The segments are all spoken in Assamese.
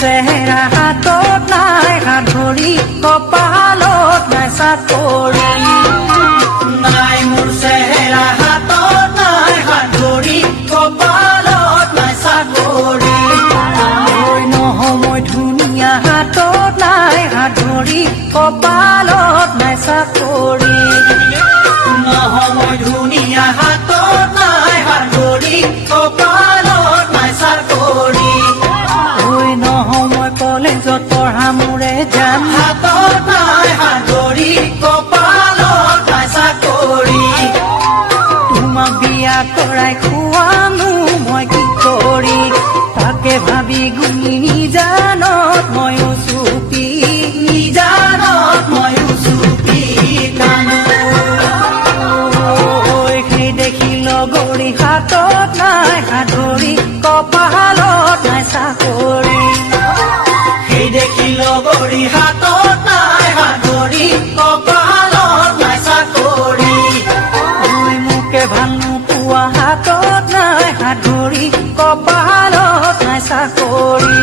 চেহেৰা হাতত নাই হাত ভৰি কপালত নাই চাকৰি নাই মোৰ চেহেৰা হাতত নাই হাত ভৰি কপালত নাই চাকৰি নহয় মই ধুনীয়া হাতত নাই হাত ভৰি কপালত নাই চাকৰি নহয় মই ধুনীয়া হাতত নাই হাত ভৰি কপালত নাই চাকৰি নহয় মই কলেজত পঢ়া মোৰে যাম হাতত নাই হাত ভৰি কপালত নাই চাকৰি তোমাক বিয়া কৰাই খুৱামনো মই কি কৰি তাকে ভাবি গুণি নিজানত ময়ো চুপি নিজানত ময়ো চুপি কানো সেই দেখি লগৰী হাতত নাই হাত ভৰি কপালত নাই চাকৰি সেই দেখি লগৰী হাতত নাই হাত ভৰি কপালত নাই চাকৰি মোকে ভাল নোপোৱা হাতত নাই হাত ভৰি কপালত নাই চাকৰি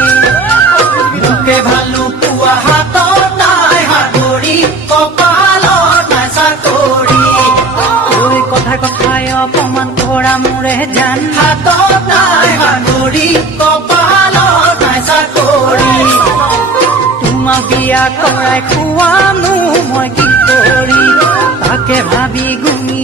মোকে ভাল নোপোৱা হাতত নাই হাত ভৰি কপালত নাই চাকৰি কথাই কথাই অপমান কৰা মোৰে জান হাতত নাই হাত ভৰি কপালত নাই চাকৰি তোমাক বিয়া কৰাই খুৱামনো মই কি কৰি তাকে ভাবি গুণি